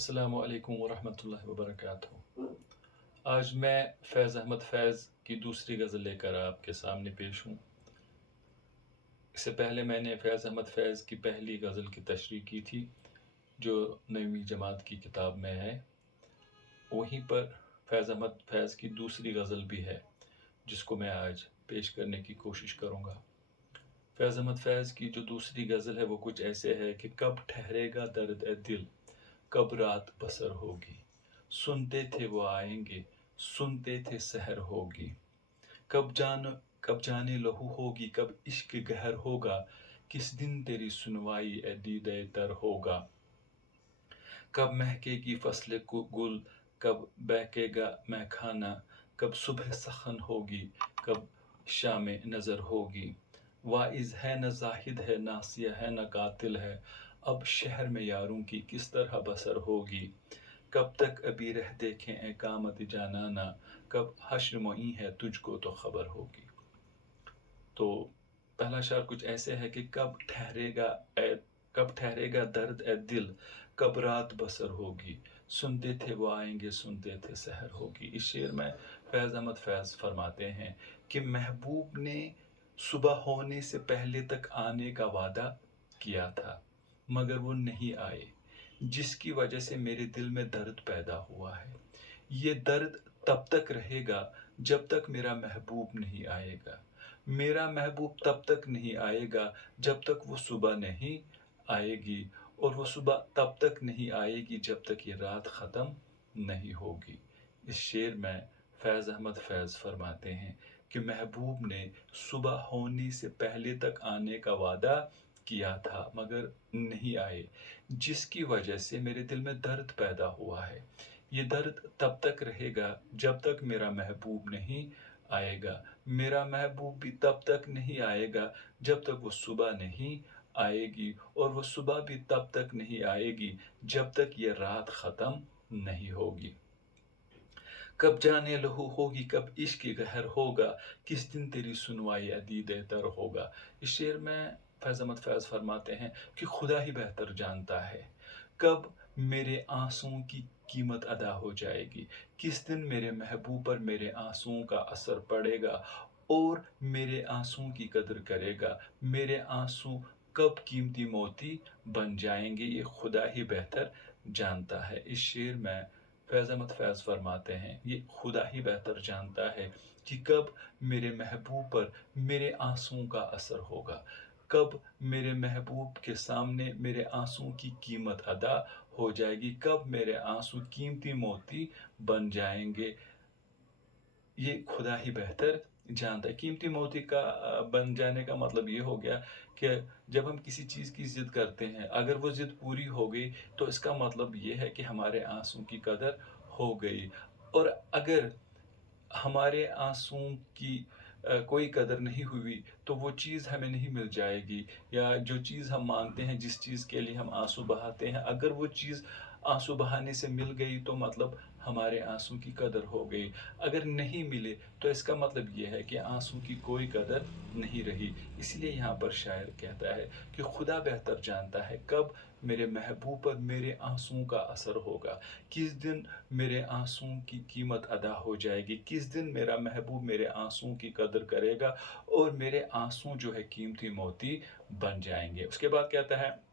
अस्सलामु अलैकुम वरहमतुल्लाहि वबरकातुहू। आज मैं फैज़ अहमद फैज़ की दूसरी गज़ल लेकर आपके सामने पेश हूँ। इससे पहले मैंने फैज़ अहमद फैज़ की पहली गज़ल की तशरीह की थी, जो 9वीं जमात की किताब में है। वहीं पर फैज़ अहमद फैज़ की दूसरी गज़ल भी है, जिसको मैं आज पेश करने की कोशिश करूँगा। फैज़ अहमद फैज़ की जो दूसरी गज़ल है वो कुछ ऐसे है कि कब ठहरेगा दर्द ए दिल, कब रात बसर होगी। सुनते थे वो आएंगे, सुनते थे सहर होगी। कब जाने लहू होगी, कब इश्क गहर होगा। किस दिन तेरी सुनवाई ए दीदे तर होगा। कब महकेगी फसले गुल, कब बहकेगा मैखाना। कब सुबह सखन होगी, कब शाम नज़र होगी। वाइज है न जाहिद है, नासिया है न कातिल है। अब शहर में यारों की किस तरह बसर होगी। कब तक अभी रह देखें ए कामत जानाना, कब हश्र मुई है तुझको तो खबर होगी। तो पहला शेर कुछ ऐसे है कि कब ठहरेगा दर्द ए दिल, कब रात बसर होगी। सुनते थे वो आएंगे, सुनते थे सहर होगी। इस शेर में फैज़ अहमद फैज़ फरमाते हैं कि महबूब ने सुबह होने से पहले तक आने का वादा किया था, मगर वो नहीं आए, जिसकी वजह से मेरे दिल में दर्द पैदा हुआ है। ये दर्द तब तक रहेगा जब तक मेरा महबूब नहीं आएगा। मेरा महबूब तब तक नहीं आएगा जब तक वो सुबह नहीं आएगी, और वो सुबह तब तक नहीं आएगी जब तक ये रात ख़त्म नहीं होगी। इस शेर में फैज़ अहमद फैज़ फरमाते हैं कि महबूब ने सुबह होने से पहले तक आने का वादा किया था, मगर नहीं आए, जिसकी वजह से मेरे दिल में दर्द पैदा हुआ है। ये दर्द तब तक रहेगा जब तक मेरा महबूब नहीं आएगा। मेरा महबूब भी तब तक नहीं आएगा जब तक वो सुबह नहीं आएगी, और वो सुबह भी तब तक नहीं आएगी जब तक ये रात ख़त्म नहीं होगी। कब जाने लहू होगी, कब इश्क गहर होगा। किस दिन तेरी सुनवाई अदीद तर होगा। इस शेर में फैज़ अहमद फैज़ फरमाते हैं कि खुदा ही बेहतर जानता है कब मेरे आंसुओं की कीमत अदा हो जाएगी। किस दिन मेरे महबूब पर मेरे आंसुओं का असर पड़ेगा और मेरे आंसुओं की कदर करेगा। मेरे आंसू कब कीमती मोती बन जाएंगे, ये खुदा ही बेहतर जानता है। इस शेर में फैज़ अहमद फैज़ फरमाते हैं, ये खुदा ही बेहतर जानता है कि कब मेरे महबूब पर मेरे आंसुओं का असर होगा, कब मेरे महबूब के सामने मेरे आंसुओं की कीमत अदा हो जाएगी, कब मेरे आंसू कीमती मोती बन जाएंगे। ये खुदा ही बेहतर जानता है। कीमती मोती का बन जाने का मतलब ये हो गया कि जब हम किसी चीज़ की ज़िद करते हैं, अगर वो ज़िद पूरी हो गई तो इसका मतलब ये है कि हमारे आंसू की कदर हो गई। और अगर हमारे आँसुओं की कोई कदर नहीं हुई, तो वो चीज़ हमें नहीं मिल जाएगी, या जो चीज़ हम माँगते हैं, जिस चीज़ के लिए हम आँसू बहाते हैं, अगर वो चीज़ आँसू बहाने से मिल गई तो मतलब हमारे आँसू की कदर हो गई। अगर नहीं मिले तो इसका मतलब ये है कि आँसू की कोई कदर नहीं रही। इसलिए यहाँ पर शायर कहता है कि खुदा बेहतर जानता है कब मेरे महबूब पर मेरे आँसुओं का असर होगा, किस दिन मेरे आँसुओं की कीमत अदा हो जाएगी, किस दिन मेरा महबूब मेरे आँसुओं की कदर करेगा और मेरे आँसू जो है कीमती मोती बन जाएँगे। उसके बाद कहता है,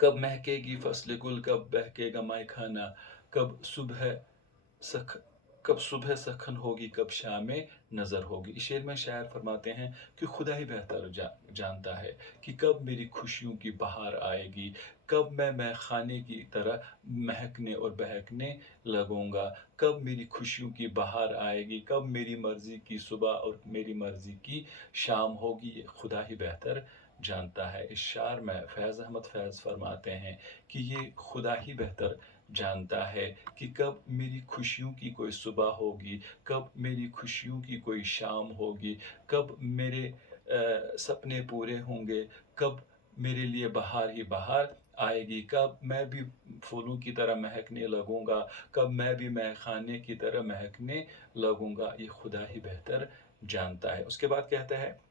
कब महकेगी फ़स्ल गुल, कब बहकेगा मैख़ाना। कब सुबह सख कब सुबह सखन होगी, कब शामें नज़र होगी। इस शेर में शायर फरमाते हैं कि खुदा ही बेहतर जानता है कि कब मेरी खुशियों की बहार आएगी, कब मैं मैख़ाने की तरह महकने और बहकने लगूँगा, कब मेरी खुशियों की बहार आएगी, कब मेरी मर्ज़ी की सुबह और मेरी मर्ज़ी की शाम होगी, ये खुदा ही बेहतर जानता है। इस शार में फैज़ अहमद फैज़ फरमाते हैं कि ये खुदा ही बेहतर जानता है कि कब मेरी खुशियों की कोई सुबह होगी, कब मेरी खुशियों की कोई शाम होगी, कब मेरे सपने पूरे होंगे, कब मेरे लिए बहार ही बहार आएगी, कब मैं भी फूलों की तरह महकने लगूँगा, कब मैं भी मैख़ाने की तरह महकने लगूँगा, ये खुदा ही बेहतर जानता है। उसके बाद कहता है,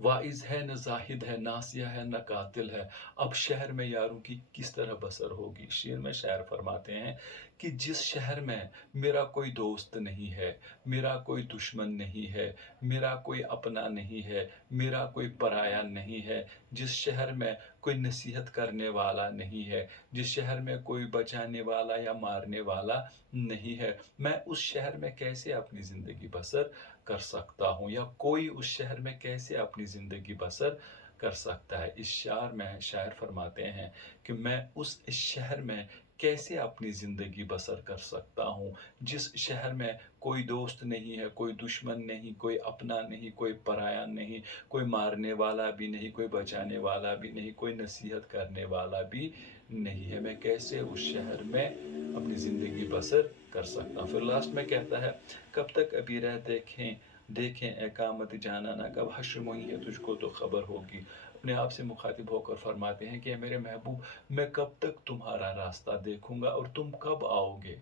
वाइज़ है न ज़ाहिद है, नासिया है न कातिल है, अब शहर में यारों की किस तरह बसर होगी। शेर में शायर फरमाते हैं कि जिस शहर में मेरा कोई दोस्त नहीं है, मेरा कोई दुश्मन नहीं है, मेरा कोई अपना नहीं है, मेरा कोई पराया नहीं है, जिस शहर में कोई नसीहत करने वाला नहीं है, जिस शहर में कोई बचाने वाला या मारने वाला नहीं है, मैं उस शहर में कैसे अपनी ज़िंदगी बसर कर सकता हूँ, या कोई उस शहर में कैसे अपनी ज़िंदगी बसर कर सकता है। इस शार में शायर फरमाते हैं कि मैं उस शहर में कैसे अपनी ज़िंदगी बसर कर सकता हूँ, जिस शहर में कोई दोस्त नहीं है, कोई दुश्मन नहीं, कोई अपना नहीं, कोई पराया नहीं, कोई मारने वाला भी नहीं, कोई बचाने वाला भी नहीं, कोई नसीहत करने वाला भी नहीं है। मैं कैसे उस शहर में अपनी ज़िंदगी बसर कर सकता हूँ। फिर लास्ट में कहता है, कब तक अभी रह देखें देखें ए कामत जानाना, कब हश्र मोही है तुझको तो खबर होगी। अपने आप से मुखातिब होकर फरमाते हैं कि "ए मेरे महबूब, मैं कब तक तुम्हारा रास्ता देखूंगा और तुम कब आओगे।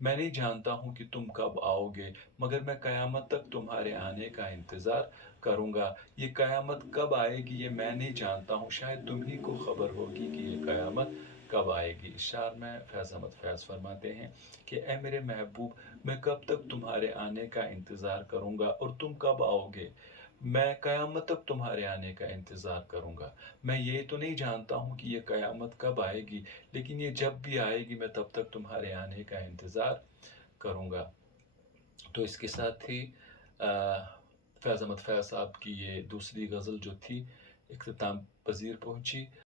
मैं नहीं जानता हूँ कि तुम कब आओगे, मगर मैं कयामत तक तुम्हारे आने का इंतज़ार करूँगा। ये कयामत कब आएगी ये मैं नहीं जानता हूँ, शायद तुम ही को खबर होगी कि ये कयामत कब आएगी।" इस शार में फैज़ अहमद फैज़ फरमाते हैं कि "ए मेरे महबूब, मैं कब तक तुम्हारे आने का इंतज़ार करूँगा और तुम कब आओगे। मैं कयामत तक तुम्हारे आने का इंतज़ार करूँगा। मैं ये तो नहीं जानता हूँ कि ये कयामत कब आएगी, लेकिन ये जब भी आएगी मैं तब तक तुम्हारे आने का इंतज़ार करूँगा।" तो इसके साथ ही फैज़ अहमद फैज़ साहब की ये दूसरी गज़ल जो थी इख्तिताम पज़ीर पहुँची।